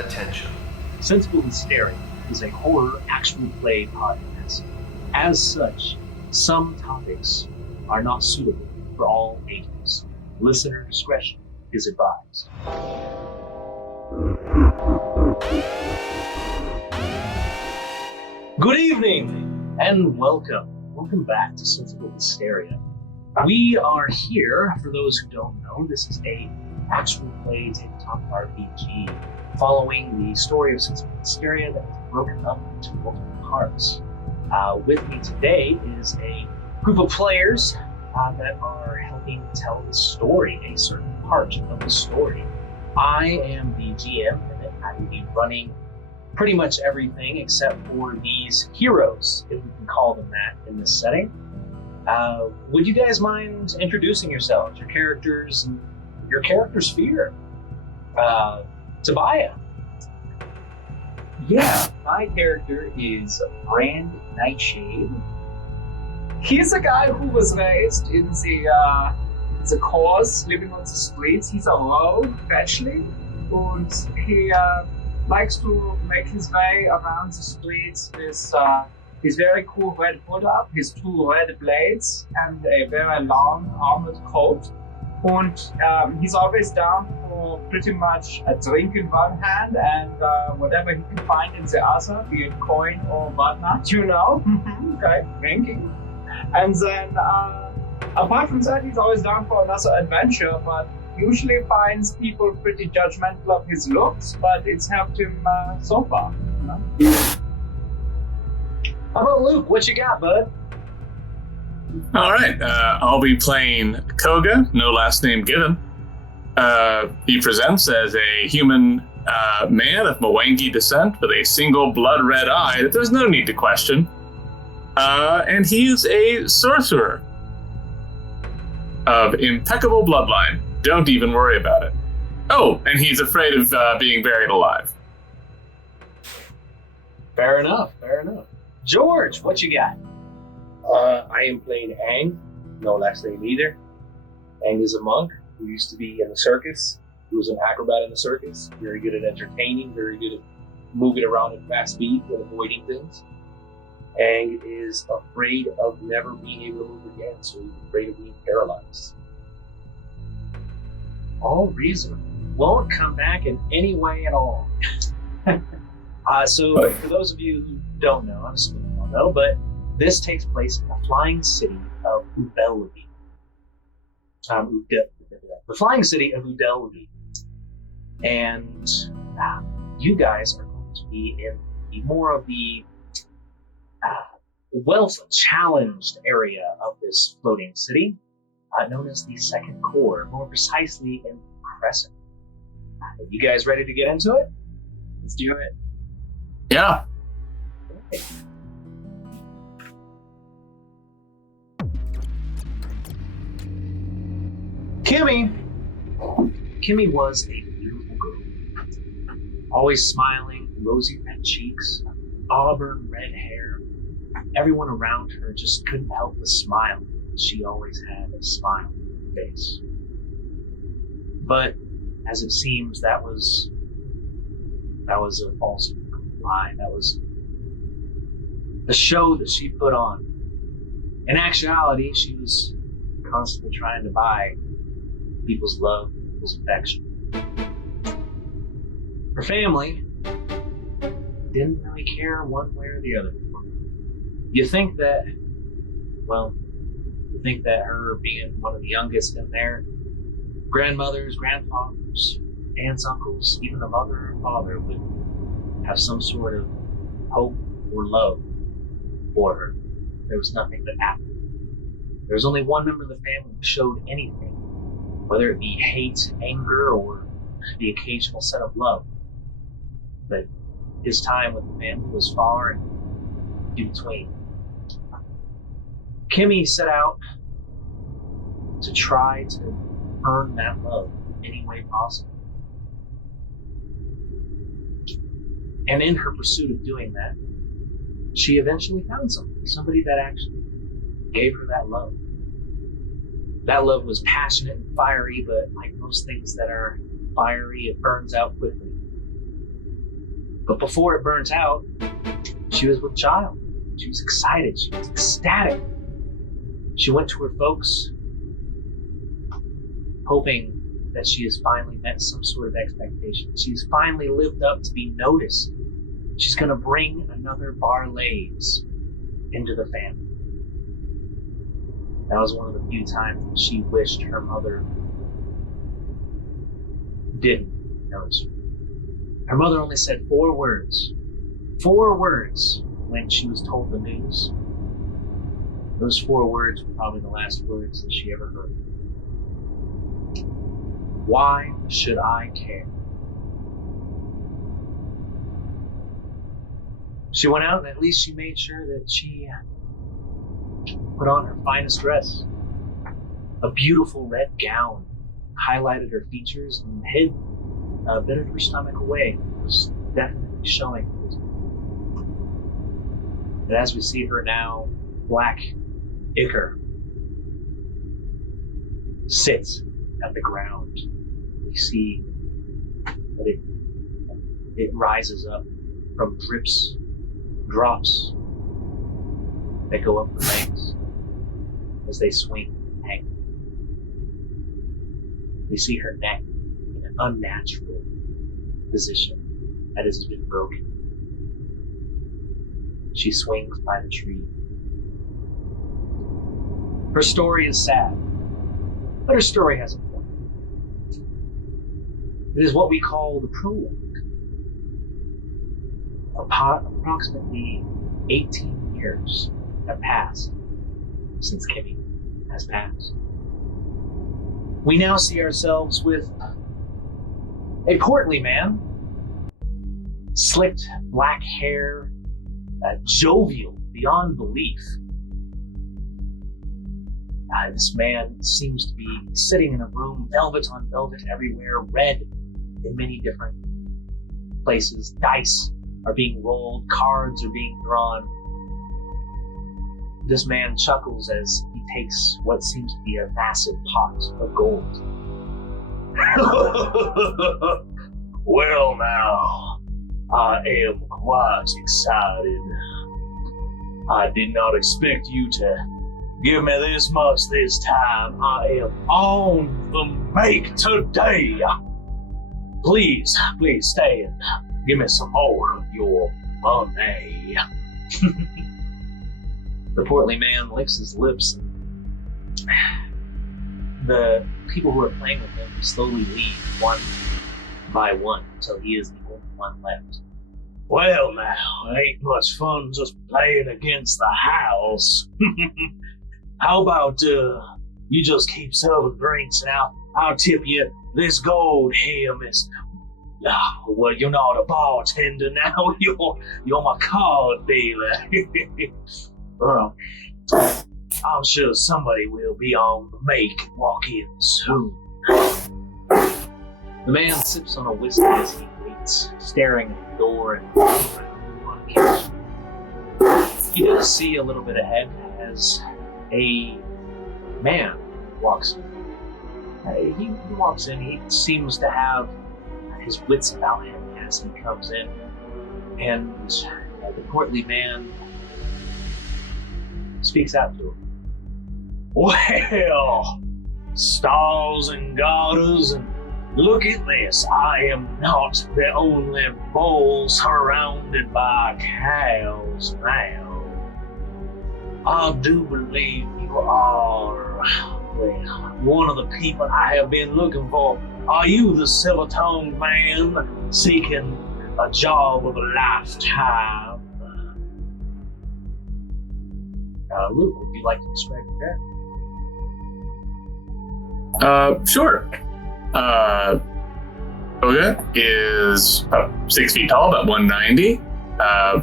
attention. Sensible Hysteria is a horror actual play podcast. As such, some topics are not suitable for all ages. Listener discretion is advised. Good evening and welcome. Welcome back to Sensible Hysteria. We are here, for those who don't know, this is a actual play tabletop RPG following the story of Sensible Hysteria that is broken up into multiple parts. With me today is a group of players that are helping tell the story, a certain part of the story. I am the GM, and I will be running pretty much everything except for these heroes, if we can call them that in this setting. Would you guys mind introducing yourselves, your characters, and your character's fear? Tobiah. Yeah, my character is Brand Nightshade. He's a guy who was raised in the cause, living on the streets. He's a rogue, actually, and he likes to make his way around the streets with his very cool red hood up, his two red blades, and a very long armored coat. And he's always down for pretty much a drink in one hand and whatever he can find in the other, be it coin or whatnot, you know? Okay, drinking. And then, apart from that, he's always down for another adventure, but usually finds people pretty judgmental of his looks, but it's helped him so far, you know? How about Luke? What you got, bud? All right, I'll be playing Khoga, no last name given. He presents as a human man of Mwangi descent with a single blood red eye that there's no need to question. And he's a sorcerer of impeccable bloodline. Don't even worry about it. Oh, and he's afraid of being buried alive. Fair enough. George, what you got? I am playing Aang, no last name either. Aang is a monk who used to be in the circus. He was an acrobat in the circus, very good at entertaining, very good at moving around at fast speed and avoiding things. Aang is afraid of never being able to move again, so he's afraid of being paralyzed. All reasonable. Won't come back in any way at all. So for those of you who don't know, I'm assuming you don't know, but this takes place in the flying city of Udelvi. The flying city of Udelvi. And you guys are going to be in more of the wealth-challenged area of this floating city, known as the Second Core, more precisely in Crescent. Are you guys ready to get into it? Let's do it. Yeah. Okay. Kimmy was a beautiful girl, always smiling, rosy red cheeks, auburn red hair. Everyone around her just couldn't help but smile. She always had a smile on her face. But as it seems, that was a false lie. That was the show that she put on. In actuality, she was constantly trying to buy people's love, people's affection. Her family didn't really care one way or the other. You think that her being one of the youngest in their grandmothers, grandfathers, aunts, uncles, even the mother and father would have some sort of hope or love for her. There was nothing that happened. There was only one member of the family who showed anything, whether it be hate, anger, or the occasional set of love. But his time with the family was far and in between. Kimmy set out to try to earn that love in any way possible. And in her pursuit of doing that, she eventually found somebody that actually gave her that love. That love was passionate and fiery, but like most things that are fiery, it burns out quickly. But before it burnt out, she was with child. She was excited. She was ecstatic. She went to her folks, hoping that she has finally met some sort of expectation. She's finally lived up to be noticed. She's going to bring another Barlays into the family. That was one of the few times that she wished her mother didn't notice her. Her mother only said 4 words. 4 words when she was told the news. Those 4 words were probably the last words that she ever heard. Why should I care? She went out and at least she made sure that she put on her finest dress. A beautiful red gown highlighted her features and hid a bit of her stomach away. It was definitely showing. And as we see her now, Black Ichor sits at the ground. We see that it rises up from drops that go up her legs as they swing and hang. We see her neck in an unnatural position that has been broken. She swings by the tree. Her story is sad, but her story has a point. It is what we call the prologue. Approximately 18 years have passed since Kimmy has passed. We now see ourselves with a portly man, slicked black hair, jovial beyond belief. This man seems to be sitting in a room, velvet on velvet everywhere, red in many different places. Dice are being rolled, cards are being drawn. This man chuckles as he takes what seems to be a massive pot of gold. Well now, I am quite excited. I did not expect you to give me this much this time. I am on the make today. Please stay and give me some more of your money. The portly man licks his lips. The people who are playing with him slowly leave one by one until he is the only one left. Well now, ain't much fun just playing against the house. How about you just keep serving drinks and I'll tip you this gold here, mister. Well, you're not a bartender now, you're my card dealer. Well, I'm sure somebody will be on the make and walk in soon. The man sips on a whiskey as he waits, staring at the door and around on occasion. You do see a little bit ahead as a man walks in. He walks in, he seems to have his wits about him as he comes in, and the portly man speaks out to him. Well, stars and garters, and look at this. I am not the only bull surrounded by cows now. I do believe you are, well, one of the people I have been looking for. Are you the silver-tongued man seeking a job of a lifetime? Luke, would you like to describe that? Sure. Khoga is about 6 feet tall, about 190.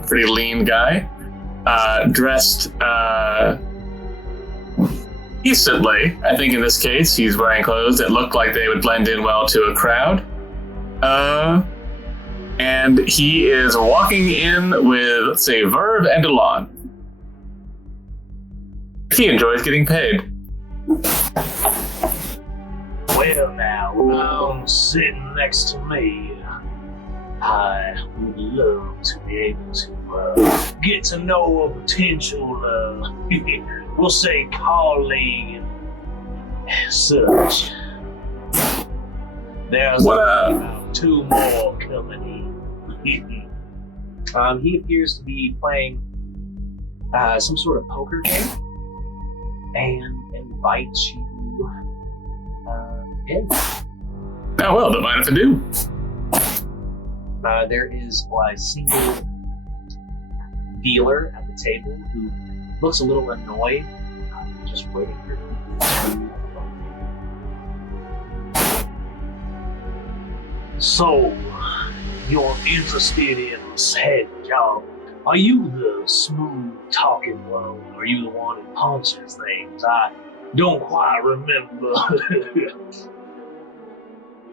Pretty lean guy. Dressed decently. I think in this case, he's wearing clothes that look like they would blend in well to a crowd. And he is walking in with, let's say, Verve and Elon. He enjoys getting paid. Well now, sitting next to me, I would love to be able to get to know a potential, we'll say, colleague and such. There's about 2 more coming in. He appears to be playing some sort of poker game and invites you in. Oh, well, don't mind if I do. There is a single dealer at the table who looks a little annoyed, just waiting for you to. So, you're interested in this head job. Are you the smooth talking one? Or are you the one who punches things? I don't quite remember.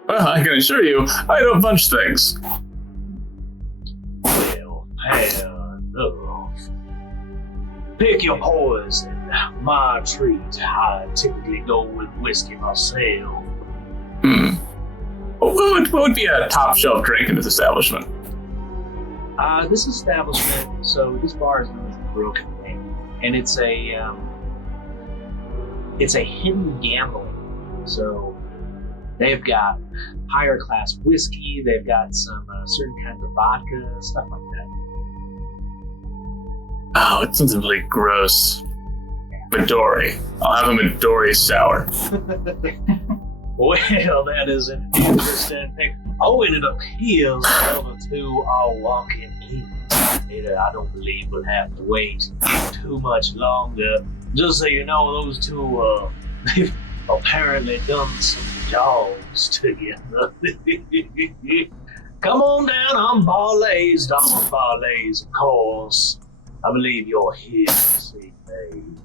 Well, I can assure you, I don't punch things. Well, fair enough. Pick your poison. My treat. I typically go with whiskey myself. What would be a top shelf drink in this establishment? This establishment, so this bar is known as the Broken Wing, and it's a hidden gambling. So they've got higher class whiskey, they've got some certain kinds of vodka, stuff like that. Oh, it sounds really gross. Midori. I'll have a Midori sour. Well, that is an interesting pick. Oh, and it appears the other two are walking in. And I don't believe we'll have to wait too much longer. Just so you know, those two, they've apparently done some jobs together. Come on down, I'm Barley's, Donald Barley's, of course. I believe you're here this evening.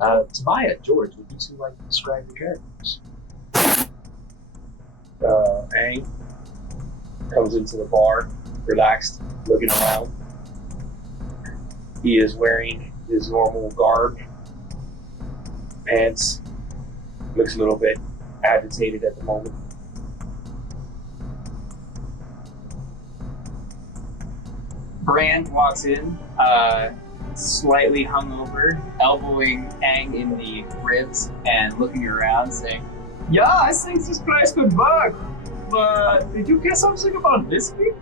Tobiah, George, would you two like to describe your characters? Aang comes into the bar, relaxed, looking around. He is wearing his normal garb, pants, looks a little bit agitated at the moment. Brand walks in, slightly hungover, elbowing Aang in the ribs and looking around, saying, "Yeah, I think this place could work. But did you hear something about whiskey?"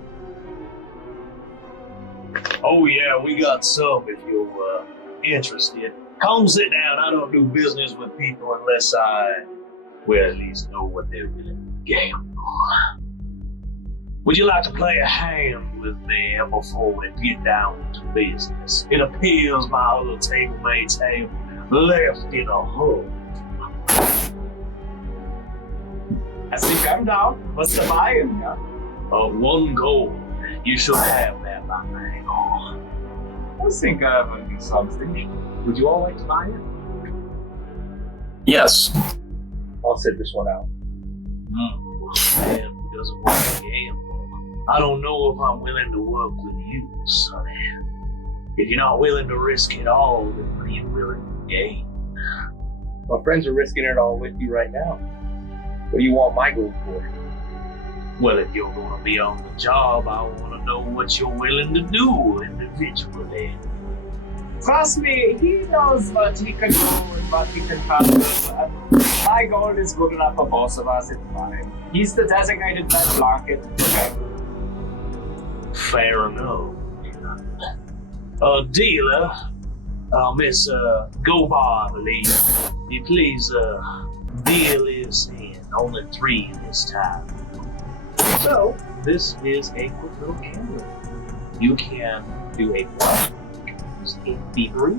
Oh yeah, we got some if you're interested. Come sit down. I don't do business with people unless I, well, at least know what they're willing to gamble. Would you like to play a hand with me before we get down to business? It appears my other table mates have left in a hole. I think I'm down. What's the buy-in? Yeah? 1 gold. You should have that by now. I think I will do something. Would you all like to buy it? Yes. I'll sit this one out. Man who doesn't want to gamble. I don't know if I'm willing to work with you, sonny. If you're not willing to risk it all, then what are you willing to gain? My friends are risking it all with you right now. What do you want my gold for? Well, if you're going to be on the job, I want to know what you're willing to do individually. Trust me, he knows what he can do and what he can handle. And my goal is good enough for both of us. It's fine. He's the designated best market. Fair enough. Dealer, Miss Gobar, I believe. You please, deal is in. Only 3 this time. So, this is a quick little camera. You can do a 1, you can use a thievery,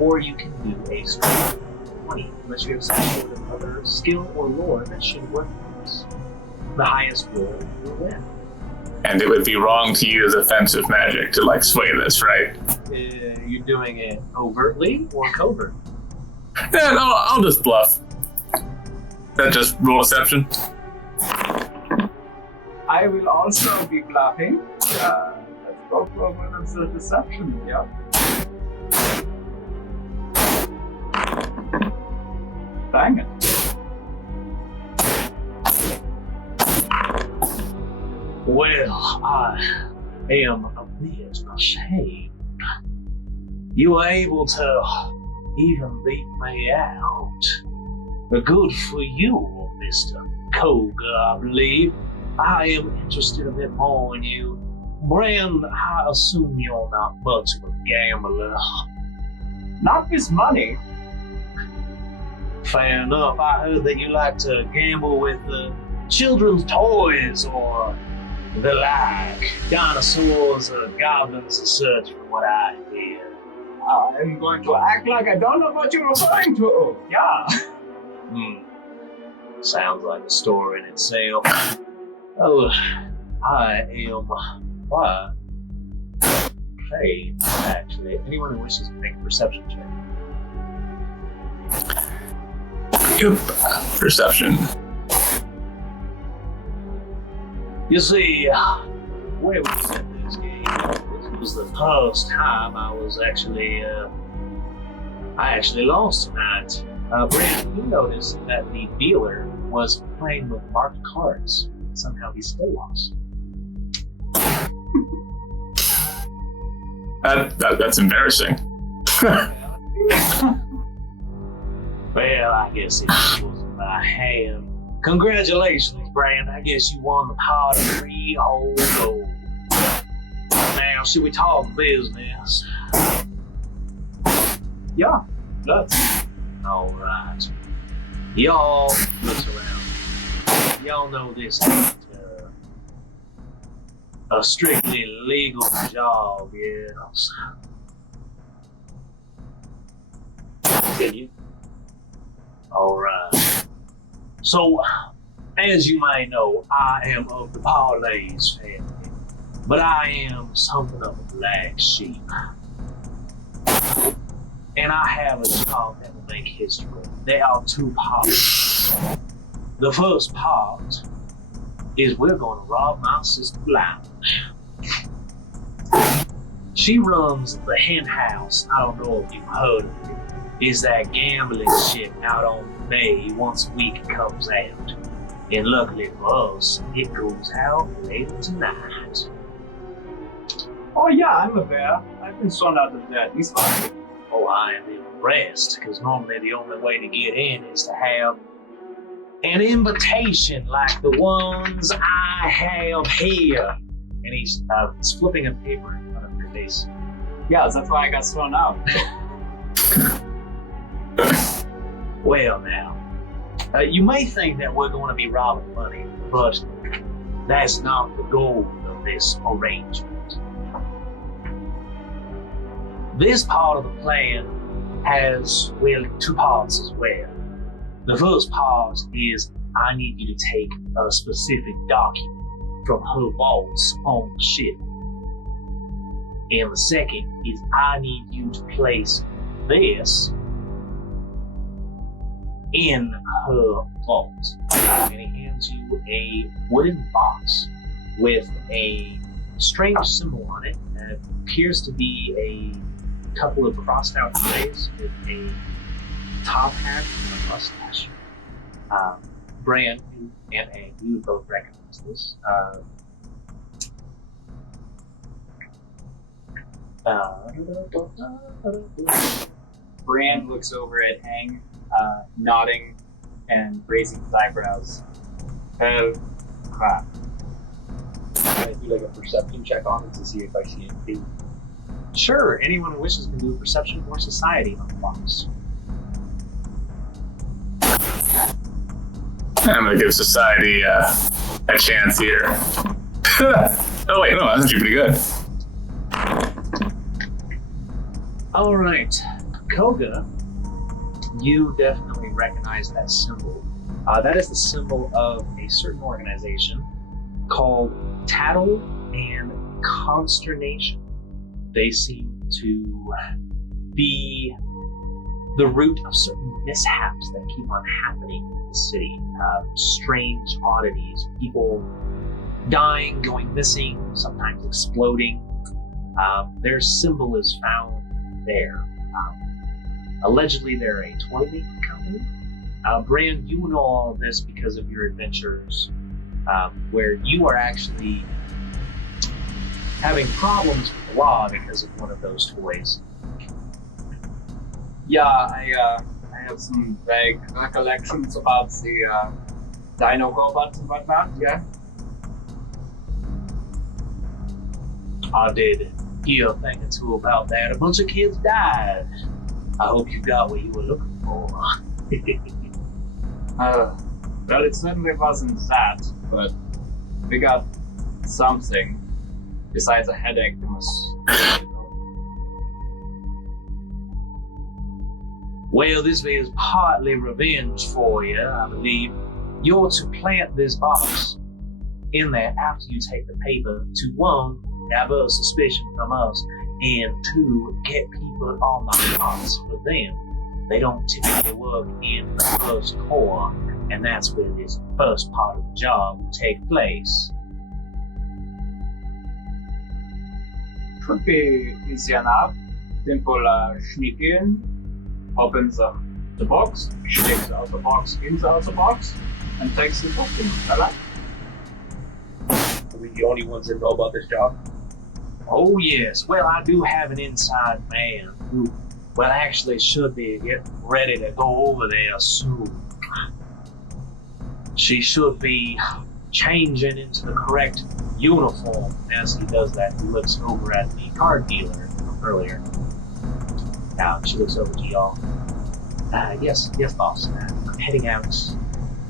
or you can do a straight 20, unless you have some sort of other skill or lore that should work for this. The highest roll will win. And it would be wrong to use offensive magic to, sway this, right? You're doing it overtly or covert? Yeah, no, I'll just bluff. That just roll deception. I will also be bluffing. Let's go for one of the deception, yeah. Dang it. Well, I am a bit ashamed. You were able to even beat me out. But good for you, Mr. Khoga, I believe. I am interested a bit more in you. Brand, I assume you're not much of a gambler. Not with money. Fair enough. I heard that you like to gamble with children's toys or the like. Dinosaurs or goblins or such, from what I hear. I'm going to act like I don't know what you're referring to. Yeah. Sounds like a story in itself. Oh, I am quite afraid, actually. Anyone who wishes to make a perception check. Yep. Perception. You see, where we set this game, it was the first time I actually lost tonight. Brandon, you noticed that the dealer was playing with marked cards. Somehow he still lost. That's embarrassing. Well, I guess it wasn't my hand. Congratulations, Brand. I guess you won the pot of 3 whole gold. Now, should we talk business? Yeah, let's. All right. Y'all, look around. Y'all know this ain't a strictly legal job, yes. Continue. All right. So, as you may know, I am of the Parlays family, but I am something of a black sheep. And I have a job that will make history. There are 2 parts. The first part is we're going to rob my sister blind. She runs the hen house. I don't know if you've heard of it. It's that gambling shit out on the bay. Once a week it comes out. And luckily for us, it goes out later tonight. Oh yeah, I'm aware. I've been thrown out of that. He's fine. Oh, I am impressed, because normally the only way to get in is to have an invitation like the ones I have here. And he's flipping a paper in front of your face. Yeah, that's why I got thrown out. Well, now, you may think that we're going to be robbing money, but that's not the goal of this arrangement. This part of the plan has, well, 2 parts as well. The first part is I need you to take a specific document from her vaults on the ship. And the second is I need you to place this in her vault. And he hands you a wooden box with a strange symbol on it that appears to be a couple of crossed out eyes with a top hat and a mustache. Brand and Aang, you would both recognize this. Brand looks over at Aang, nodding and raising his eyebrows. Oh, crap. Can I do like a perception check on it to see if I see anything? Sure, anyone who wishes can do a perception or society on the box. I'm gonna give society a chance here. Oh wait, no, that's actually pretty good. All right, Khoga, you definitely recognize that symbol. That is the symbol of a certain organization called Tattle and Consternation. They seem to be the root of certain mishaps that keep on happening in the city. Strange oddities, people dying, going missing, sometimes exploding. Their symbol is found there. Allegedly, they're a toy making company. Brand, you know all of this because of your adventures where you are actually having problems with the law because of one of those toys. Yeah, I have some vague recollections about the dino robots and whatnot, yeah. I did hear a thing or two about that. A bunch of kids died. I hope you got what you were looking for. Well, it certainly wasn't that, but we got something besides a headache that was... Well, this is partly revenge for you, I believe. You're to plant this box in there after you take the paper to, one, divert suspicion from us, and two, get people on the hots for them. They don't typically work in the first core, and that's where this first part of the job will take place. Should be easy enough. Simple sneak in, opens the box, takes out the box, inside the box, and takes the document. Are we the only ones that know about this job? Oh yes, well I do have an inside man who, well actually should be getting ready to go over there soon. She should be changing into the correct uniform. As he does that, he looks over at the card dealer from earlier. Now she looks over to y'all. Yes, boss. I'm heading out.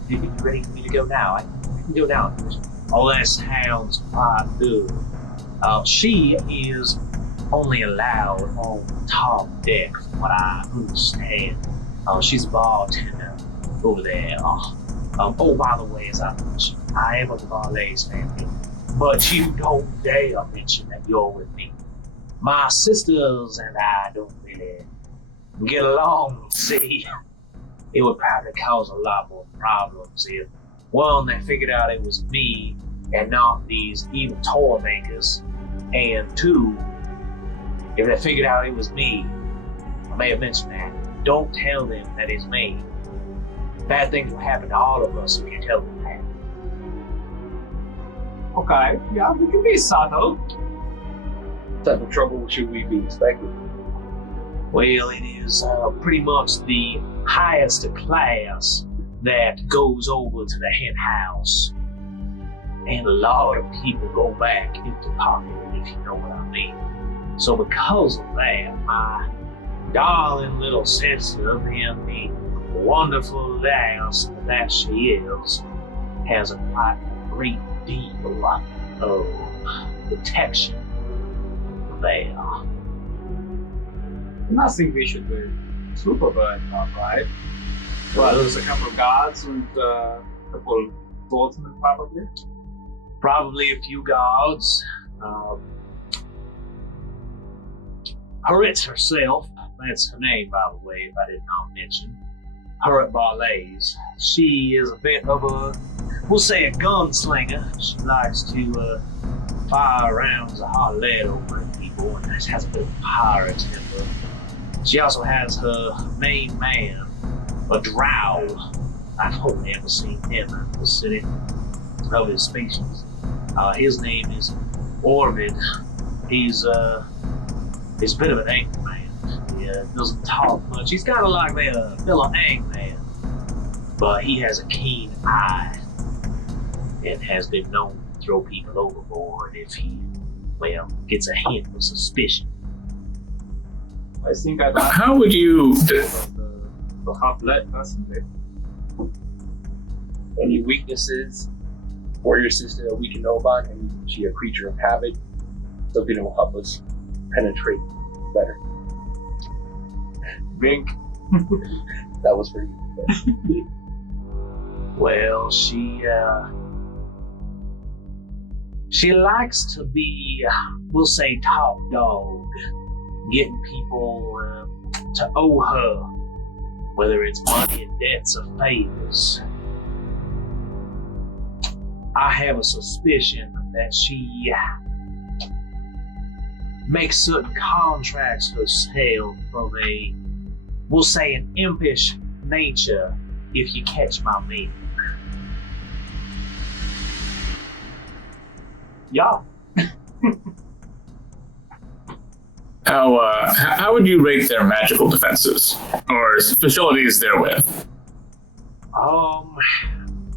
You ready for me to go now? I can go now. Oh, that sounds quite good. She is only allowed on top deck, from what I understand. She's a bartender over there. Oh, by the way, as I mentioned, I am of the Barley's family, but you don't dare mention that you're with me. My sisters and I don't really get along, see? It would probably cause a lot more problems if, one, they figured out it was me and not these evil toy makers, and two, if they figured out it was me, I may have mentioned that, don't tell them that it's me. Bad things will happen to all of us if you tell them that. Okay, yeah, we can be subtle. What type of trouble should we be expecting? Well, it is pretty much the highest class that goes over to the hen house. And a lot of people go back into pocket, if you know what I mean. So because of that, my darling little sister, being the wonderful lass that she is, has a quite great deal of protection there. Nothing we should be super burdened about, right? Well, there's a couple of guards and a couple of swordsmen, probably. Probably a few guards. Harriet herself, that's her name, by the way, if I did not mention. Harriet Barlays. She is a bit of a, we'll say a gunslinger. She likes to fire rounds of hot lead over at people, and has a bit of a pirate temper. She also has her main man, a drow. I've only ever seen him in the city of his species. His name is Orvid. He's a bit of an angry man. He doesn't talk much. He's kind of like a fellow Aang man, but he has a keen eye and has been known to throw people overboard if he, well, gets a hint of suspicion. I think I How would you? the hot-lead personally. Any weaknesses for your sister that we can know about? And is she a creature of habit? Something that will help us penetrate better. Wink. That was for you. Well, she likes to be, we'll say, top dog, getting people to owe her, whether it's money, debts, or favors. I have a suspicion that she makes certain contracts herself of a, we'll say, an impish nature, if you catch my meaning. Yeah. How would you rate their magical defenses or facilities therewith?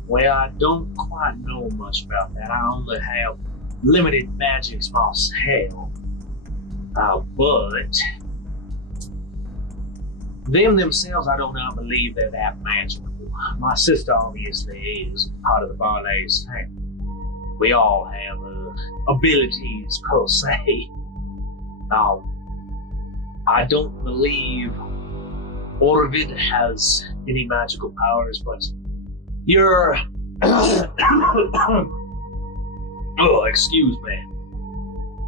Well, I don't quite know much about that. I only have limited magics myself. But them themselves, I do not believe they're that magical. My sister obviously is part of the Barley's family. We all have abilities per se. I don't believe Orvid has any magical powers, but your excuse me.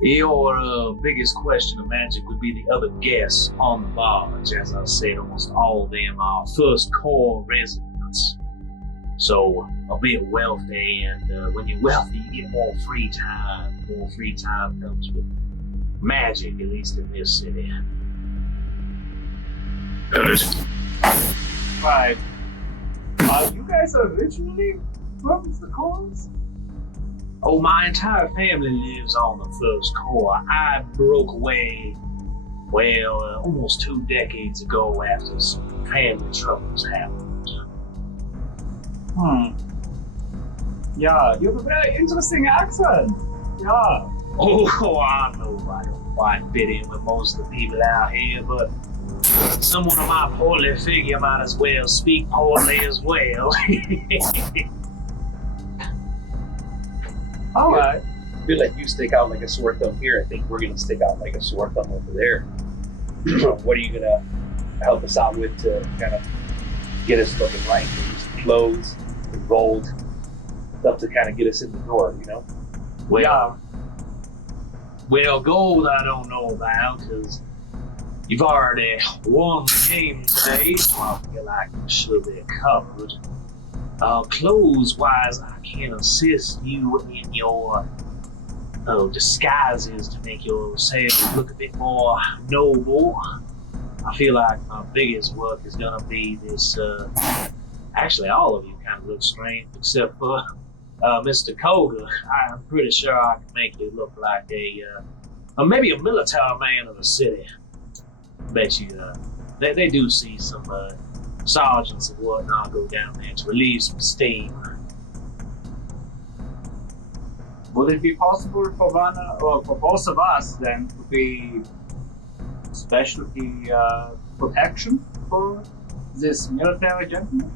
Your biggest question of magic would be the other guests on the barge. As I said, almost all of them are first core residents. So a bit wealthy, and when you're wealthy, you get more free time. More free time comes with magic, at least in this city. Noted. Right. You guys are originally from the cores? Oh, my entire family lives on the first core. I broke away, almost 2 decades ago after some family troubles happened. Yeah, you have a very interesting accent. Yeah. Oh, I know I don't quite fit in with most of the people out here, but someone of my portly figure might as well speak portly as well. All right. I feel like you stick out like a sore thumb here. I think we're going to stick out like a sore thumb over there. What are you going to help us out with to kind of get us looking right? Some clothes, some gold, stuff to kind of get us in the door, you know? Well, gold I don't know about, because you've already won the game today, so I feel like you should be covered. Clothes-wise, I can assist you in your disguises to make yourself look a bit more noble. I feel like my biggest work is gonna be this. Actually, all of you kind of look strange, except for Mr. Khoga. I'm pretty sure I can make you look like maybe a military man of the city. Bet you they do see some sergeants and whatnot go down there to relieve some steam. Would it be possible for one or for both of us then to be specialty protection for this military gentleman?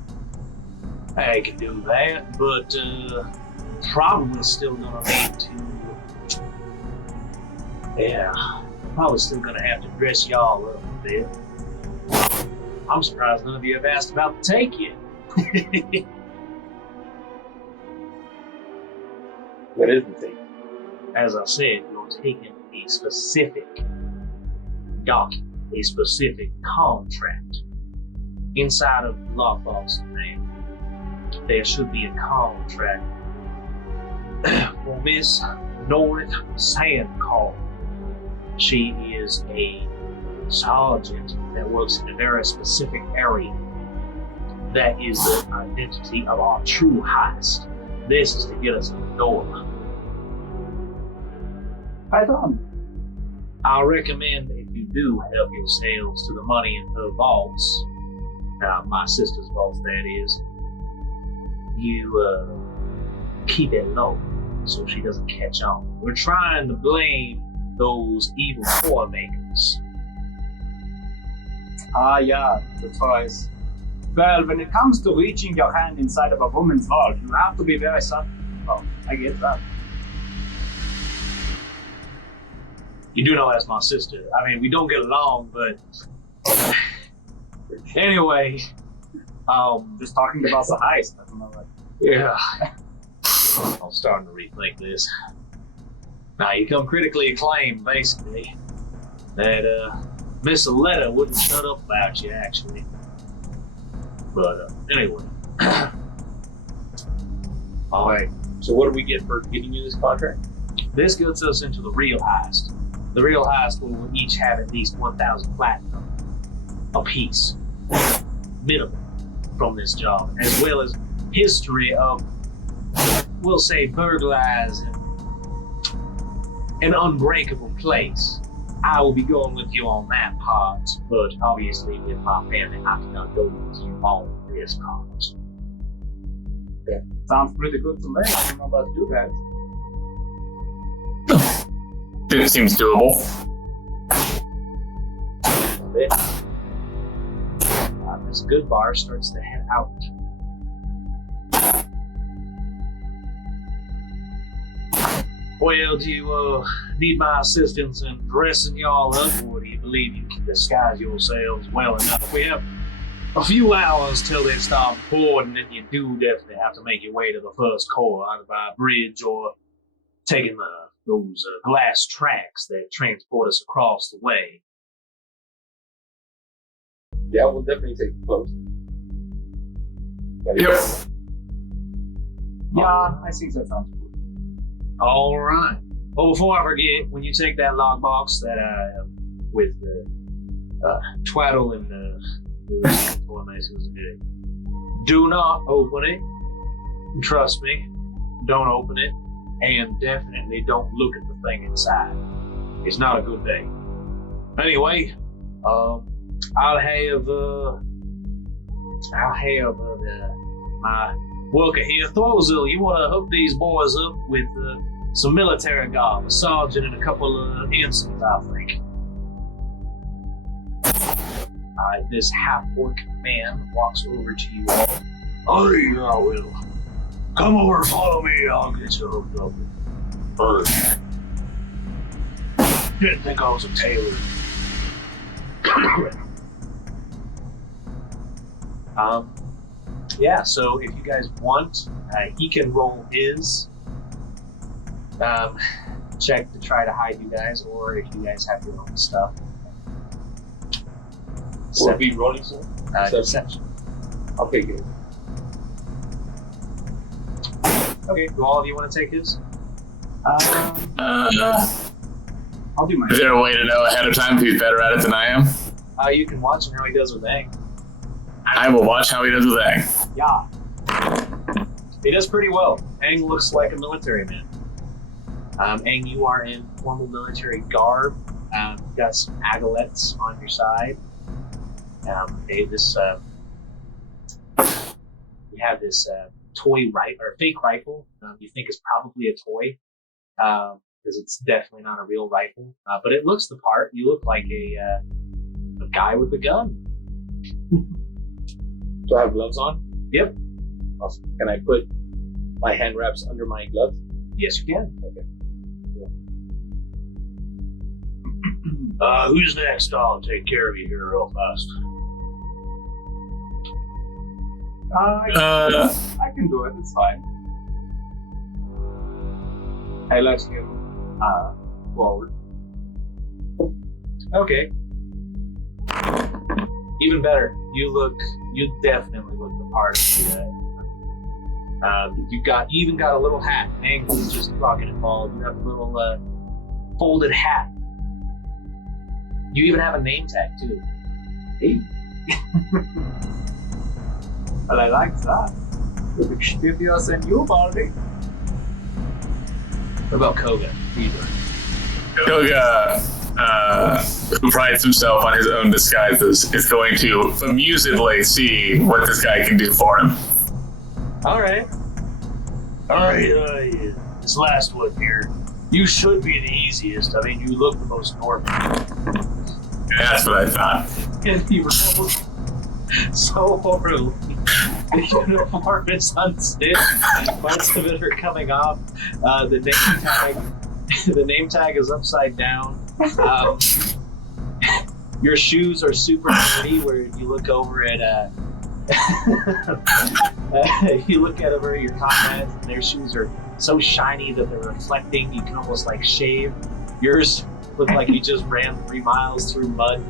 I can do that, but probably still gonna need to. Yeah, probably still gonna have to dress y'all up a bit. I'm surprised none of you have asked about the take yet. What is the thing? As I said, you're taking a specific document, a specific contract. Inside of the lockbox man, there should be a contract for Miss North Sandcall. She is a sergeant that works in a very specific area. That is the identity of our true heist. This is to get us in the door. Right on. I recommend that if you do help yourselves to the money in her vaults, my sister's vaults that is, you keep it low so she doesn't catch on. We're trying to blame those evil toy makers. Yeah, the toys. Well, when it comes to reaching your hand inside of a woman's vault, you have to be very subtle. Oh, I get that. You do know that's my sister. I mean, we don't get along, but anyway, Just talking about the heist. I don't know what. yeah. I'm starting to rethink this. Now, you come critically acclaimed, basically. That Miss Aletta wouldn't shut up about you, actually. But anyway. All right. So what do we get for giving you this contract? This gets us into the real heist. The real heist will each have at least 1,000 platinum apiece, minimum, from this job, as well as history of, we'll say, burglarizing an unbreakable place. I will be going with you on that part, but obviously with my family, I cannot go with you on this part. Sounds pretty good to me. I don't know about you guys. It seems doable. This good bar starts to head out. Well, do you need my assistance in dressing y'all up, or do you believe you can disguise yourselves well enough? We have a few hours till they start boarding, and you do definitely have to make your way to the first core, either by bridge or taking those glass tracks that transport us across the way. Yeah, we'll definitely take the clothes. Yep. Yeah, I think that sounds good. All right. Well, before I forget, when you take that lockbox that with the twaddle and do not open it. Trust me, don't open it, and definitely don't look at the thing inside. It's not a good day. Anyway, I'll have my worker here, Throzel. You want to hook these boys up with some military garb, a sergeant and a couple of ensigns, I think. This half-orc man walks over to you all. Oh, yeah, I will. Come over and follow me. I'll get you hooked up. First. Didn't think I was a tailor. Yeah, so if you guys want, he can roll his check to try to hide you guys, or if you guys have your own stuff. We'll be rolling soon. Deception. Okay, good. Okay, do all of you want to take his? I'll do mine. Is there a way to know ahead of time if he's better at it than I am? You can watch him how he does with Aang. I will watch how he does with Aang. Yeah. He does pretty well. Aang looks like a military man. Aang, you are in formal military garb. You've got some agalets on your side. You have this toy fake rifle. You think is probably a toy, because it's definitely not a real rifle. But it looks the part. You look like a guy with a gun. Do I have gloves on? Yep. Awesome. Can I put my hand wraps under my gloves? Yes, you can. Okay. Who's next? I'll take care of you here real fast. I can do it. It's fine. I let him forward. Okay. Even better. You definitely look the part. You even got a little hat. Aang was just rocking it bald. You have a little folded hat. You even have a name tag too. Hey. Well, I like that. Studios and you, Baldy. What about Khoga? What are you doing? Khoga, who prides himself on his own disguises, is going to amusedly see what this guy can do for him. All right, this last one here. You should be the easiest. I mean, you look the most normal. That's what I thought. And he rolled so horribly. The uniform is unstitched. Parts of it are coming off. The name tag is upside down. Your shoes are super dirty. Where you look over at you look at over your comrades, and their shoes are so shiny that they're reflecting. You can almost like shave. Yours look like you just ran 3 miles through mud.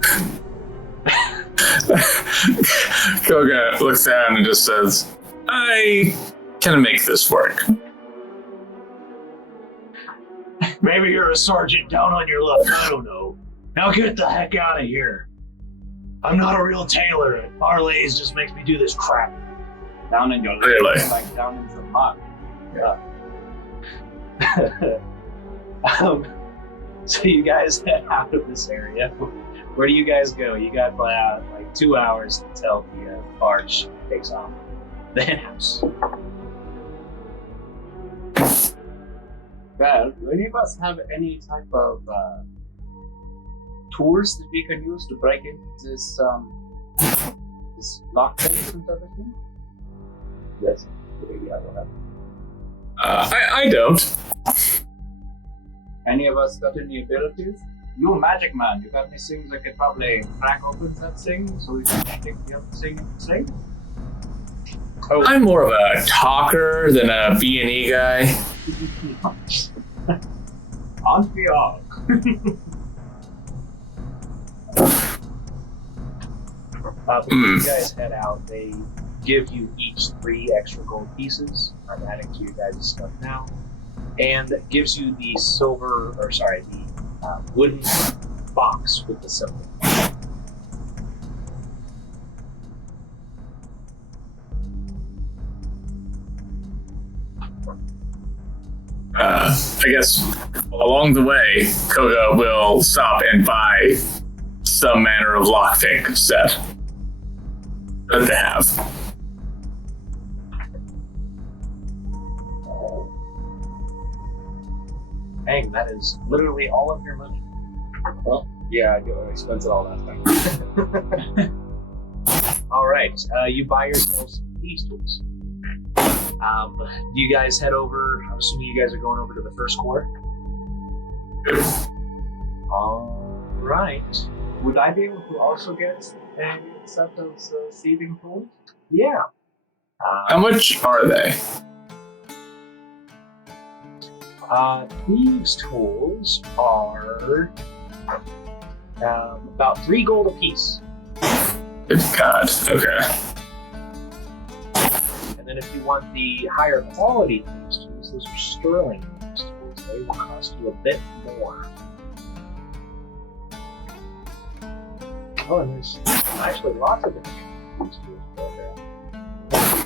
Khoga looks down and just says, I can make this work. Maybe you're a sergeant down on your luck. I don't know. Now get the heck out of here. I'm not a real tailor, and parlays just makes me do this crap. Down in your leg, Really? like down in the mud. Yeah. So you guys head out of this area. Where do you guys go? You got like 2 hours until the barge takes off. The hen house. Well, do any of us have any type of tools that we can use to break into this lockpick and everything? Yes. Yeah, I don't have. I don't. Any of us got any abilities? You a magic man, you got any things that could probably crack open that thing so we can take the other thing and say? Oh, I'm more of a talker than a B&E guy. Aren't we all? Before you guys head out, they give you each 3 extra gold pieces. I'm adding to your guys' stuff now. And gives you the wooden box with the symbol. I guess along the way, Khoga will stop and buy some manner of lockpick set that they have. Dang, that is literally all of your money. Well, yeah, I spent it all last time. All right, you buy yourselves these tools. Do you guys head over? I'm assuming you guys are going over to the first core. All right. Would I be able to also get a set of seeding tools? Yeah. How much are they? These tools are about 3 gold apiece. Good God. Okay. And then if you want the higher quality thieves tools, those are sterling thieves tools. They will cost you a bit more. Oh, and there's actually lots of different thieves tools out there.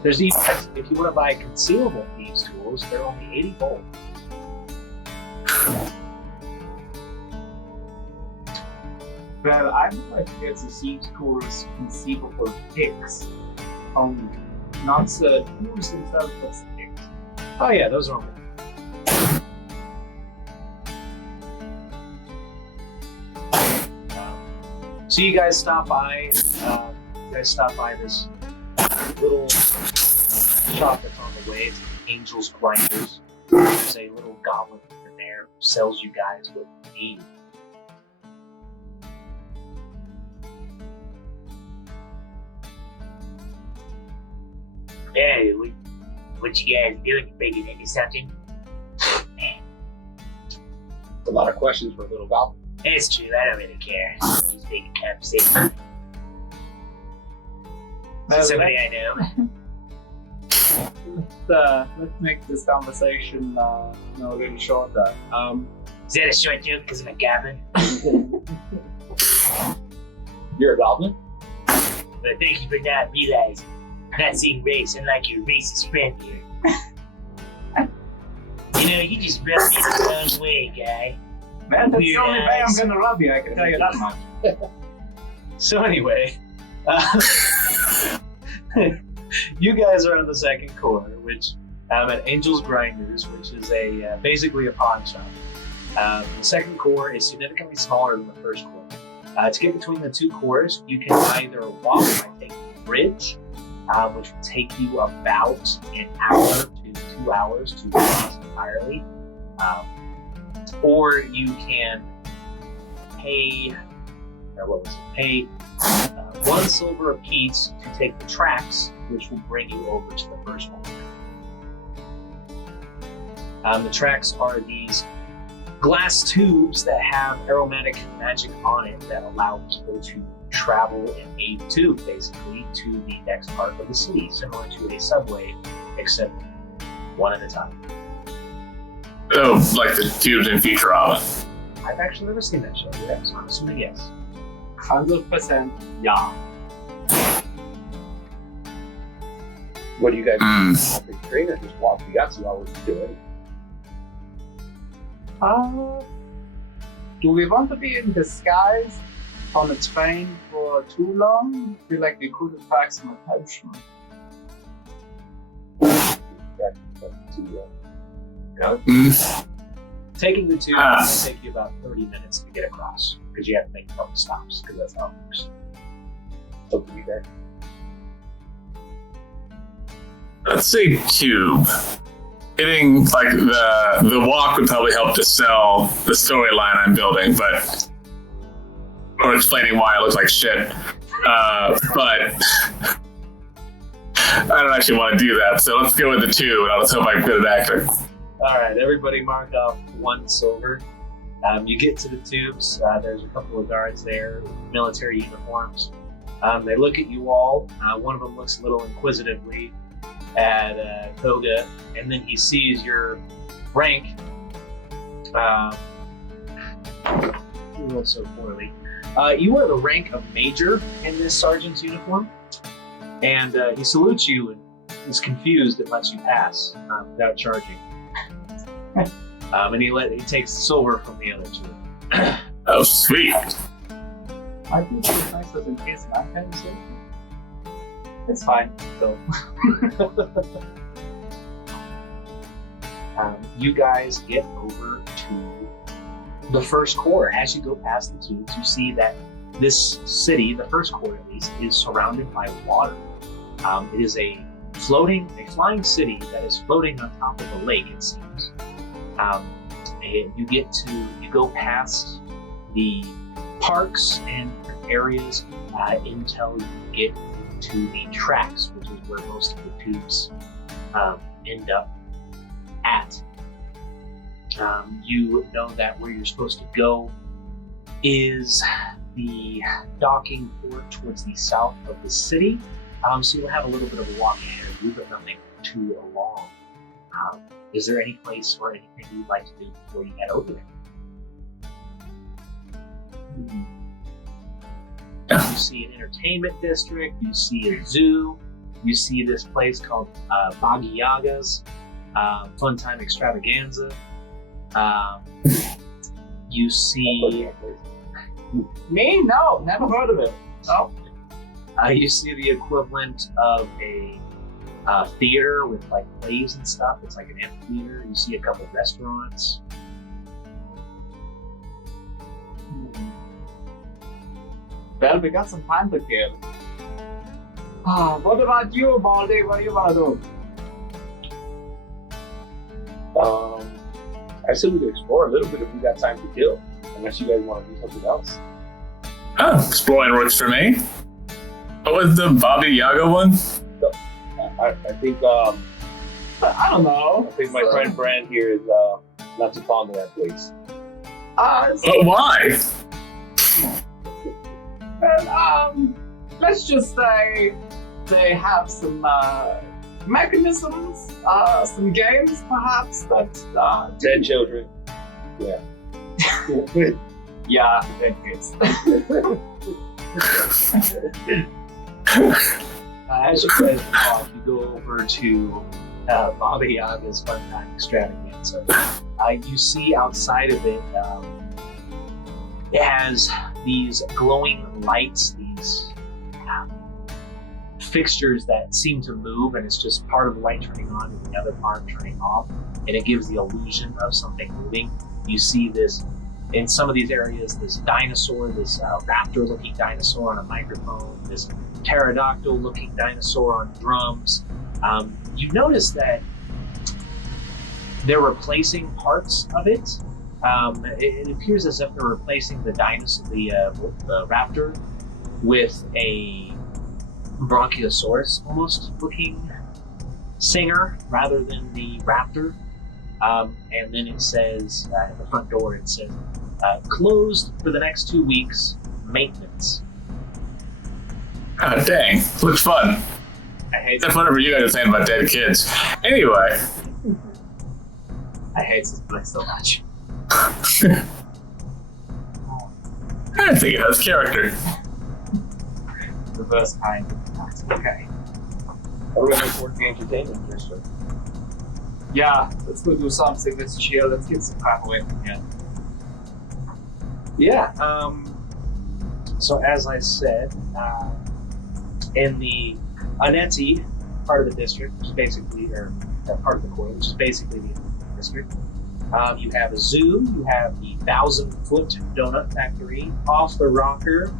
There's even, if you want to buy concealable thieves tools, they're only 80 gold. Well, I would like to get the seed tools conceivable picks. Not the tools themselves, but the picks. Oh yeah, those are only. So you guys stop by. This little shop that's on the way. It's Angel's Grinders. There's a little goblin in there who sells you guys what you need. Hey, what you guys doing? You breaking into something? Man, A lot of questions for a little goblin. it's true. I don't really care. Just making conversation. Somebody I know. Let's make this conversation a little shorter. Is that a short joke because I'm a goblin? You're a goblin? But thank you for not realizing, not seeing race, unlike your racist friend here. You just rubbed me the wrong way, guy. Man, that's the Weird only way I'm eyes. gonna rub you, I can tell you that much. So anyway, you guys are on the second core, which at Angel's Grinders, which is basically a pawn shop. The second core is significantly smaller than the first core. To get between the 2 cores, you can either walk by taking the bridge, which will take you about an hour to 2 hours to cross entirely, or you can pay. Pay 1 silver apiece to take the tracks, which will bring you over to the first one. The tracks are these glass tubes that have aromatic magic on it that allow people to travel in a tube, basically, to the next part of the city, similar to a subway, except one at a time. Oh, like the tubes in Futurama. I've actually never seen that show, yes. I'm assuming yes. 100% yeah. What do you guys do? The trainer just walked. You got 2 hours to do it. Do we want to be in disguise on a train for too long? I feel like we could attract some attention. Taking the tube will take you about 30 minutes to get across because you have to make a couple stops because that's how it works. So be there. Let's say tube. Hitting like the walk would probably help to sell the storyline I'm building, but or explaining why it looks like shit. But I don't actually want to do that, so let's go with the tube, and let's hope I'm good at acting. All right, everybody mark off 1 silver. You get to the tubes. There's a couple of guards there, military uniforms. They look at you all. One of them looks a little inquisitively at Khoga, and then he sees your rank. You rolled so poorly. You are the rank of major in this sergeant's uniform, and he salutes you and is confused and lets you pass without charging. And he takes the silver from the other two. Oh, sweet. I think it's nice as in case I'm kind of sick. It's fine, though. You guys get over to the first core. As you go past the tubes, you see that this city, the first core at least, is surrounded by water. It is a flying city that is floating on top of a lake, it seems. And you go past the parks and areas until you get to the tracks, which is where most of the tubes end up at. You know that where you're supposed to go is the docking port towards the south of the city. So you'll have a little bit of a walk ahead of you, but nothing too long. Is there any place or anything you'd like to do before you head over there? You see an entertainment district, you see a zoo, you see this place called Baba Yaga's Fun Time Extravaganza. You see... Me? No, never heard of it. No. You see the equivalent of a theater with like plays and stuff. It's like an amphitheater. You see a couple of restaurants. Well, we got some time to kill. What about you, Baldy? What do you want to do? I said we could explore a little bit if we got time to kill, unless you guys want to do something else. Oh, exploring works for me. What was the Baba Yaga one? I think I don't know. I think my friend Brand here is not too fond of that place. But why? Well, let's just say they have some mechanisms, some games perhaps that 10 children. Yeah. yeah, that is. As you guys walk, you go over to Baba Yaga's Fun Time Extravaganza. You see outside of it, it has these glowing lights, these fixtures that seem to move, and it's just part of the light turning on and the other part turning off, and it gives the illusion of something moving. You see this, in some of these areas, this dinosaur, this raptor-looking dinosaur on a microphone, this pterodactyl-looking dinosaur on drums. You notice that they're replacing parts of it. It appears as if they're replacing the dinosaur, the raptor, with a Bronchiosaurus almost looking singer rather than the raptor. And then it says at the front door, it says closed for the next 2 weeks, maintenance. Oh, dang. Looks fun. I hate That's whatever you guys are saying about dead kids. Anyway. I hate this place so much. I think it has character. Reverse kind. Okay. How do we look forward to the entertainment district? Yeah, let's go do something. Let's chill. Let's get some crap away from here. Yeah. So as I said, in the Aneti part of the district, which is basically, or part of the core, which is basically the district, you have a zoo. You have the 1,000-foot donut factory, Off the Rocker,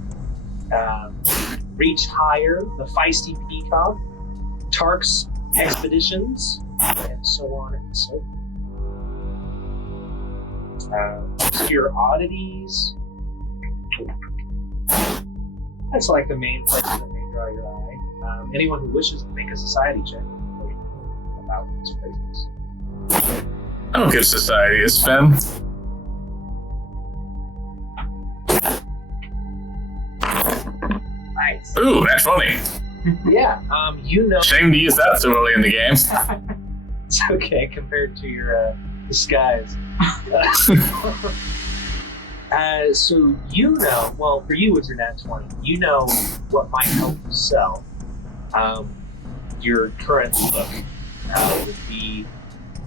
Reach Higher, the Feisty Peacock, Tark's Expeditions, and so on and so forth. Obscure Oddities. That's like the main places that may draw your eye. Anyone who wishes to make a society check about these places. I don't give society a spin. Nice. Ooh, that's funny. Yeah, you know. Shame to use that so early in the game. It's okay compared to your disguise. So you know, well, for you it's your nat 20. You know what might help you sell. Your current look would be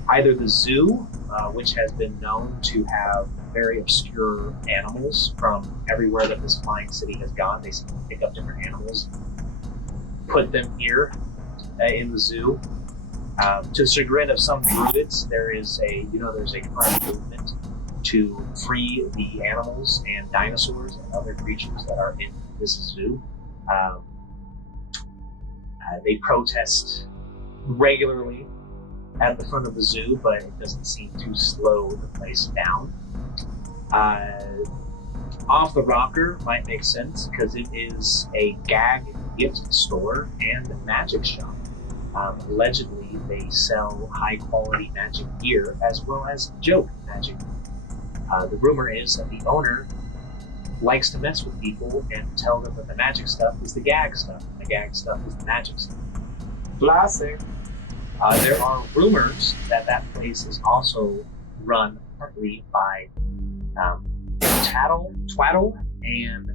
either the zoo, which has been known to have very obscure animals from everywhere that this flying city has gone. They seem to pick up different animals, put them here in the zoo. To the chagrin of some druids, there's a current movement to free the animals and dinosaurs and other creatures that are in this zoo. They protest regularly at the front of the zoo, but it doesn't seem to slow the place down. Off the Rocker might make sense because it is a gag gift store and magic shop. Allegedly, they sell high-quality magic gear as well as joke magic. The rumor is that the owner likes to mess with people and tell them that the magic stuff is the gag stuff, and the gag stuff is the magic stuff. Classic. There are rumors that that place is also run partly by Twaddle, and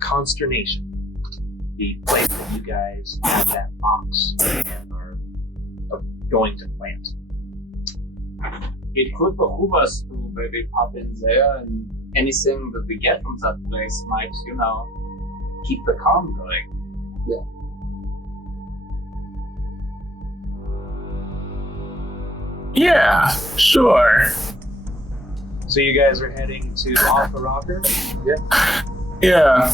Consternation. The place that you guys have that box and are going to plant. It could behoove us to maybe pop in there, and anything that we get from that place might, keep the calm going. Yeah, sure. So you guys are heading to Off the Rocker? Yeah.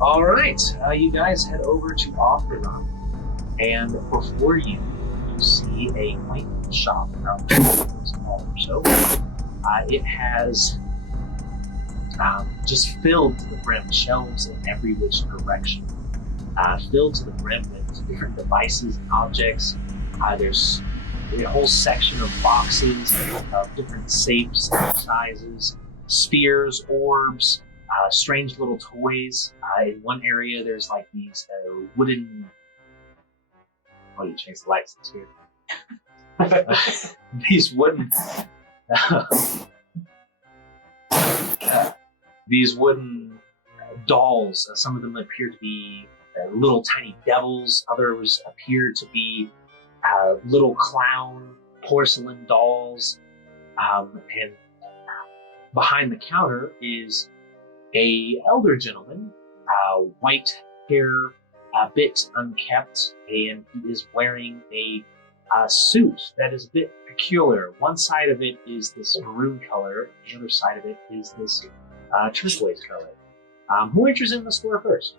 All right. You guys head over to Off the Rocker, and before you see a quaint little shop about 2 floors tall or so. It has just filled to the brim, shelves in every which direction, filled to the brim with different devices and objects. There's a whole section of boxes of different shapes and sizes, spears, orbs, strange little toys. In one area, there's like these wooden. Oh, you changed the lights here. These wooden. These wooden dolls. Some of them appear to be little tiny devils. Others appear to be little clown porcelain dolls. And behind the counter is a elder gentleman, white hair, a bit unkempt, and he is wearing a suit that is a bit peculiar. One side of it is this maroon color, the other side of it is this turquoise color. Who enters in the store first?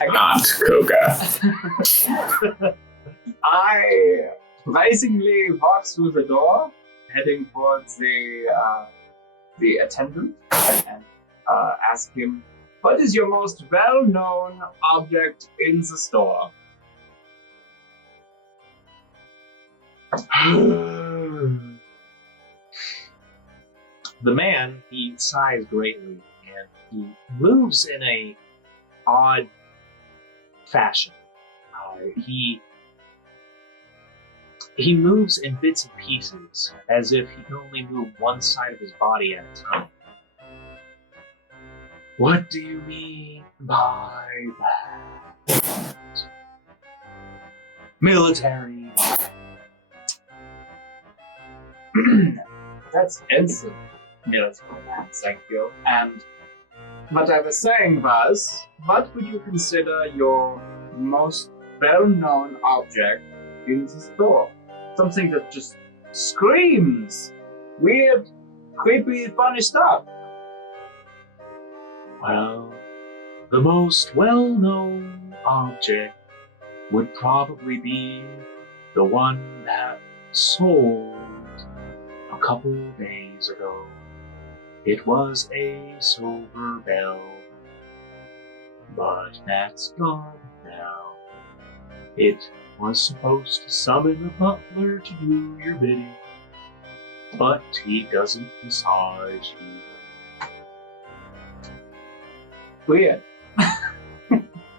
Not Khoga. I surprisingly walk through the door, heading towards the attendant, and ask him, "What is your most well-known object in the store?" The man, he sighs greatly, and he moves in a odd fashion. He moves in bits and pieces, as if he can only move one side of his body at a time. What do you mean by that? Military. That's instant military romance, thank you. And what I was saying was, what would you consider your most well-known object in the store? Something that just screams weird, creepy, funny stuff. Well, the most well-known object would probably be the one that sold a couple days ago. It was a silver bell, but that's gone now. It was supposed to summon a butler to do your bidding, but he doesn't massage you. Weird.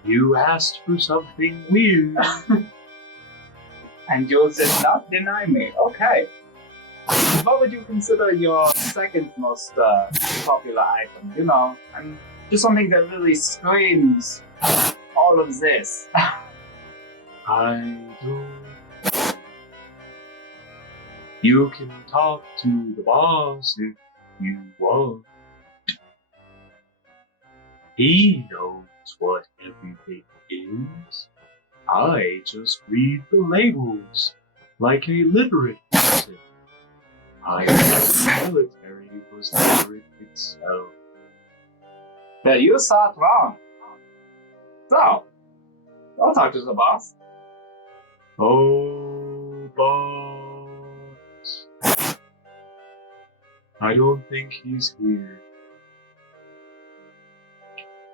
You asked for something weird. And you did not deny me. Okay. What would you consider your second most popular item? You know, and just something that really screams all of this. I don't. You can talk to the boss if you want. He knows what everything is. I just read the labels like a literate person. I thought the military was literate itself. But you thought wrong. So, I'll talk to the boss. Oh, boss. I don't think he's here.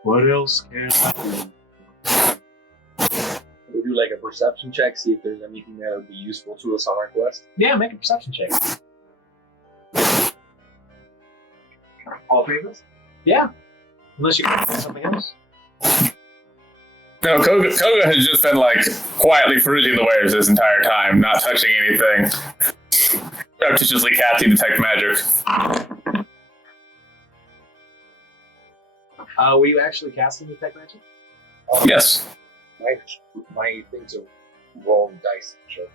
What else can I do? We'll do like a perception check, see if there's anything that would be useful to us on our quest. Yeah, make a perception check. All three of us? Yeah. Unless you can find something else. No, Khoga has just been like quietly fruiting the wares this entire time, not touching anything. Surreptitiously casting detect magic. Were you actually casting Detect Magic? Yes. My things are rolling dice and shit.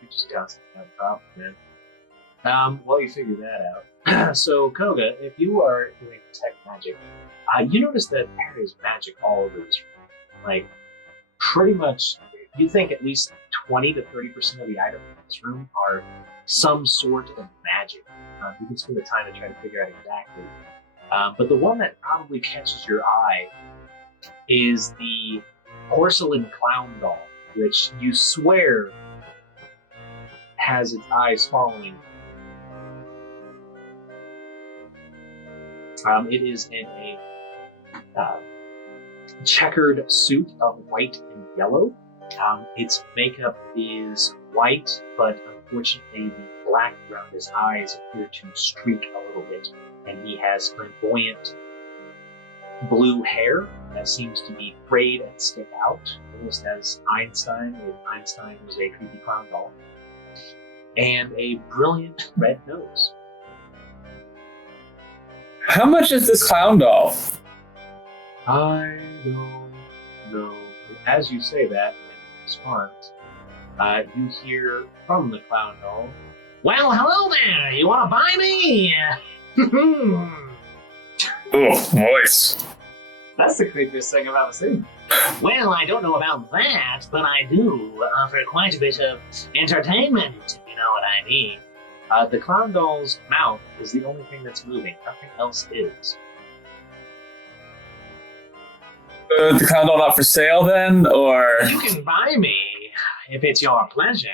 You just constantly have a problem, man. Well, you figure that out. So, Khoga, if you are doing Detect Magic, you notice that there is magic all over this room. Like, pretty much, you think at least 20 to 30% of the items in this room are some sort of magic. You can spend the time to try to figure out exactly. But the one that probably catches your eye is the porcelain clown doll, which you swear has its eyes following. It is in a checkered suit of white and yellow. Its makeup is white, but unfortunately the black around his eyes appear to streak a little bit, and he has flamboyant blue hair that seems to be frayed and stick out, almost as Einstein, if Einstein was a creepy clown doll, and a brilliant red nose. How much is this clown doll? I don't know. As you say that, in response, you hear from the clown doll, "Well, hello there! You want to buy me?" Oh, voice. That's the creepiest thing I've ever seen. Well, I don't know about that, but I do offer quite a bit of entertainment, if you know what I mean. The clown doll's mouth is the only thing that's moving. Nothing else is. The clown doll not for sale then, or? You can buy me, if it's your pleasure.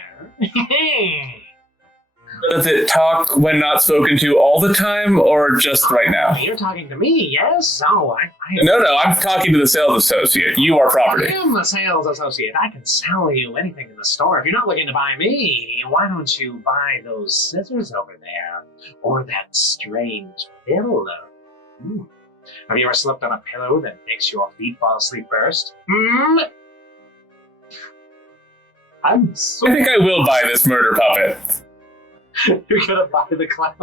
Does it talk when not spoken to all the time, or just right now? You're talking to me, yes? Oh, No, I'm talking to the sales associate. You are I property. am the sales associate. I can sell you anything in the store. If you're not looking to buy me, why don't you buy those scissors over there? Or that strange pillow? Have you ever slept on a pillow that makes your feet fall asleep first? I'm so I think I will buy this murder puppet. You're gonna buy the clown?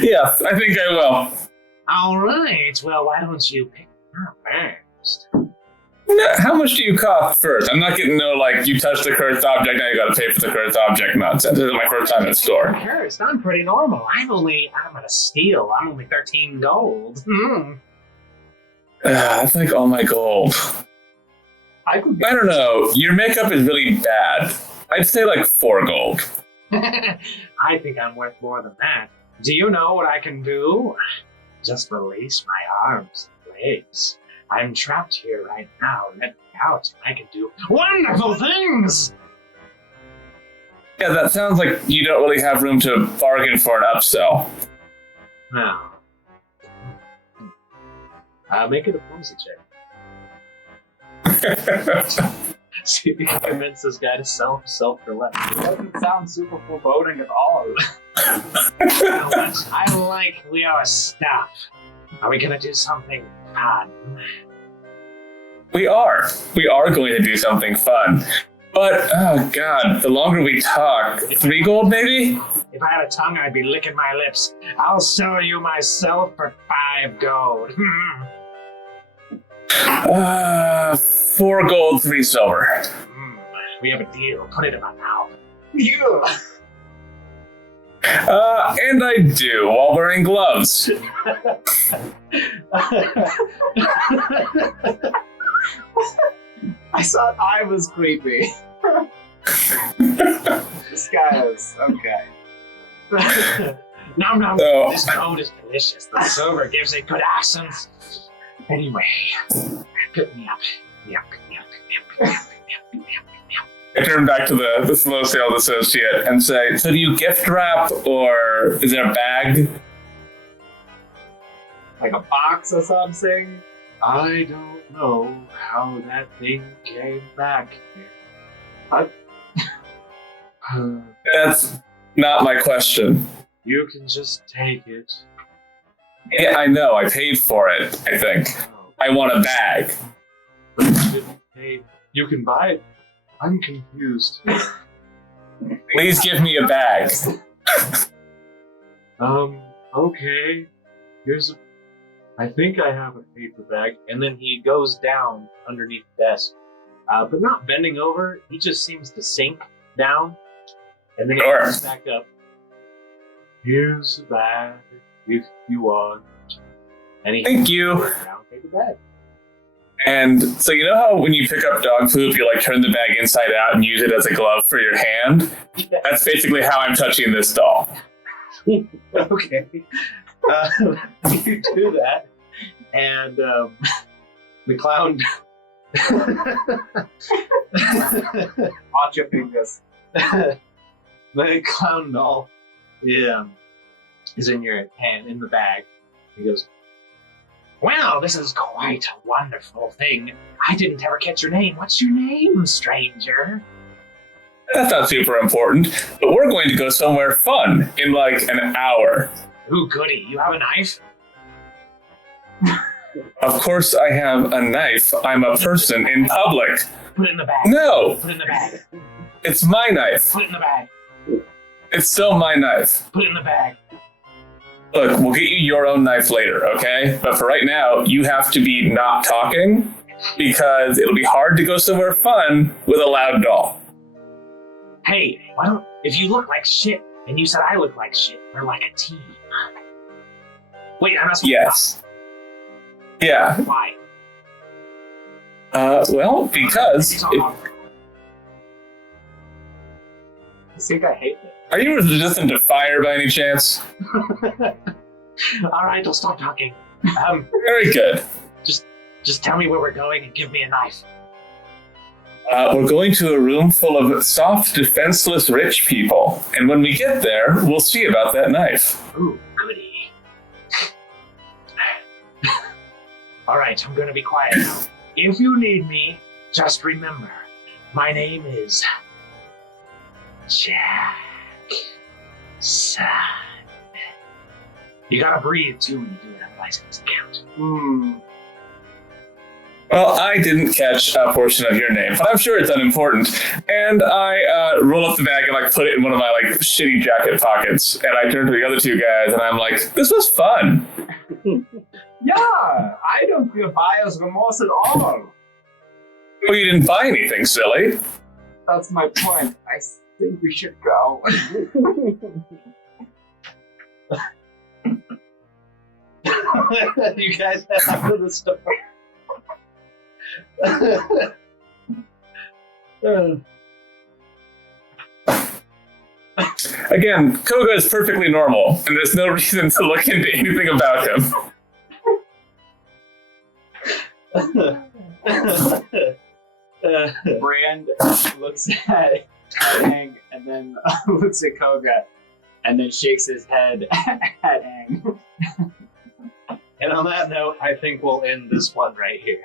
Yes, I think I will. All right. Well, why don't you pick it up first? No, How much do you cost first? I'm not getting no, like, you touch the cursed object, now you gotta pay for the cursed object nonsense. This is my first time in the store. Cursed, I'm pretty normal. I'm gonna steal. I'm only 13 gold. That's like all my gold. I don't know. Your makeup is really bad. I'd say like 4 gold. I think I'm worth more than that. Do you know what I can do? Just release my arms and legs. I'm trapped here right now. Let me out. I can do wonderful things! Yeah, that sounds like you don't really have room to bargain for an upsell. No. Make a diplomacy check. See if you can convince this guy to sell himself for less. It doesn't sound super foreboding at all. I like our stuff. Are we gonna do something fun? We are. We are going to do something fun. But, oh god, the longer we talk, 3 gold maybe? If I had a tongue, I'd be licking my lips. I'll sell you myself for 5 gold. 4 gold, 3 silver. We have a deal. Put it in my mouth. And I do, while wearing gloves. I thought I was creepy. This guy is okay. Nom nom. So- This gold is delicious. The silver gives it good accents. Anyway, pick me up. Yep. I turn back to the slow sales associate and say, so do you gift wrap or is there a bag? Like a box or something? I don't know how that thing came back here. That's not my question. You can just take it. Yeah, I know. I paid for it, I think. I want a bag. But you didn't pay. You can buy it. I'm confused. Please give me a bag. Okay. I think I have a paper bag. And then he goes down underneath the desk. But not bending over. He just seems to sink down. And then he Sure. comes back up. Here's the bag, if you want. And he Thank you. hands a brown paper bag. And so you know how when you pick up dog poop, you like turn the bag inside out and use it as a glove for your hand? Yeah. That's basically how I'm touching this doll. Okay. You do that, and the clown. Watch your fingers. The clown doll, is in your hand, in the bag. He goes, "Well, this is quite a wonderful thing. I didn't ever catch your name. What's your name, stranger?" That's not super important, but we're going to go somewhere fun in like an hour. Ooh, goody. You have a knife? Of course I have a knife. I'm a person in public. Put it in the bag. No, Put it in the bag. it's my knife. Put it in the bag. It's still my knife. Put it in the bag. Look, we'll get you your own knife later, okay? But for right now, you have to be not talking because it'll be hard to go somewhere fun with a loud doll. Hey, why don't, if you look like shit and you said I look like shit, we're like a team. Wait, I'm not supposed to Yes. Yeah. talk. Why? Well, because... I think I hate it. Are you resistant to fire by any chance? All right, I'll stop talking. Very good. Just tell me where we're going and give me a knife. We're going to a room full of soft, defenseless rich people. And when we get there, we'll see about that knife. Ooh, goody. All right, I'm going to be quiet now. If you need me, just remember, my name is Jackson. You gotta breathe too when you do it, otherwise it doesn't count. Well, I didn't catch a portion of your name, but I'm sure it's unimportant. And I roll up the bag and like put it in one of my like shitty jacket pockets. And I turn to the other 2 guys and I'm like, this was fun. Yeah, I don't feel buyer's remorse at all. Well, you didn't buy anything, silly. That's my point. I think we should go. You guys head out of the store. Again, Khoga is perfectly normal, and there's no reason to look into anything about him. Brand looks at Aang and then looks at Khoga and then shakes his head at Aang. And on that note, I think we'll end this one right here.